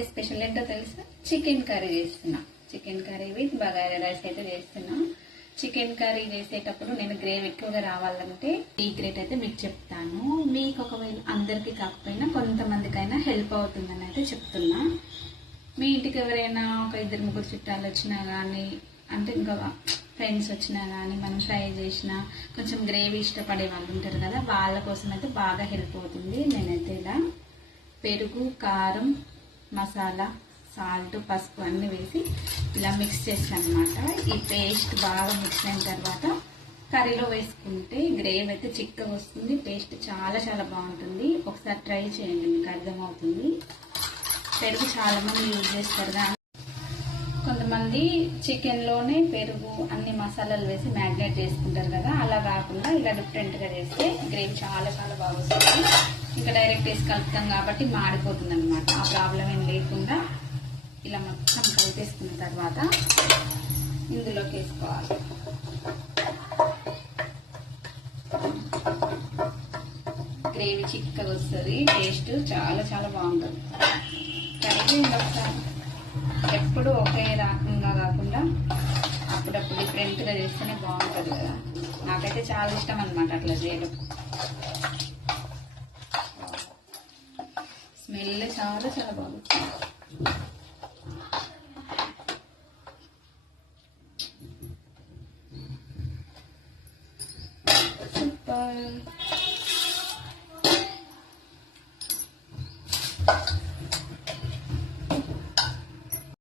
Sunday special ఏంటో తెలుసా? Chicken curry చేస్తున్నా. Chicken curry with bagara rice అయితే చేస్తున్నా. చికెన్ కర్రీ చేసేటప్పుడు నేను గ్రేవీ ఎక్కువగా రావాలంటే సీక్రెట్ అయితే మీకు చెప్తాను. మీకు ఒకవేళ అందరికీ కాకపోయినా కొంతమందికైనా హెల్ప్ అవుతుందని అయితే చెప్తున్నా. మీ ఇంటికి ఎవరైనా ఒక 2-3 చుట్టాలు వచ్చినా కానీ, అంటే ఇంకా ఫ్రెండ్స్ వచ్చినా కానీ, మనం ఫ్రై చేసినా కొంచెం గ్రేవీ ఇష్టపడే వాళ్ళు ఉంటారు కదా, వాళ్ళ కోసం అయితే బాగా హెల్ప్ అవుతుంది. నేనైతే ఇలా పెరుగు, కారం, మసాలా, సాల్ట్, పసుపు అన్నీ వేసి ఇలా మిక్స్ చేస్తాను అనమాట. ఈ పేస్ట్ బాగా మిక్స్ అయిన తర్వాత కర్రీలో వేసుకుంటే గ్రేవీ అయితే చిక్కగా వస్తుంది. పేస్ట్ చాలా చాలా బాగుంటుంది. ఒకసారి ట్రై చేయండి, మీకు అర్థమవుతుంది. పెరుగు చాలా మంది యూజ్ చేస్తారు కానీ కొంతమంది చికెన్లోనే పెరుగు అన్ని మసాలాలు వేసి మ్యారినేట్ చేసుకుంటారు కదా, అలా కాకుండా ఇలా డిఫరెంట్గా చేస్తే గ్రేవీ చాలా చాలా బాగా వస్తుంది. ఇంకా డైరెక్ట్ వేసి కలుపుతాం కాబట్టి మాడిపోతుంది అనమాట. ఆ ప్రాబ్లం ఏం లేకుండా ఇలా మొత్తం కలిపేసుకున్న తర్వాత ఇందులోకి వేసుకోవాలి. గ్రేవీ చిక్కగా వస్తుంది, టేస్ట్ చాలా చాలా బాగుంటుంది. కర్రీ ఒకసారి ఎప్పుడు ఒకే రకంగా కాకుండా అప్పుడప్పుడు డిఫరెంట్గా చేస్తేనే బాగుంటుంది కదా. నాకైతే చాలా ఇష్టం అనమాట అట్లా చేయడం. స్మెల్ చాలా చాలా బాగుంటుంది. సూపర్.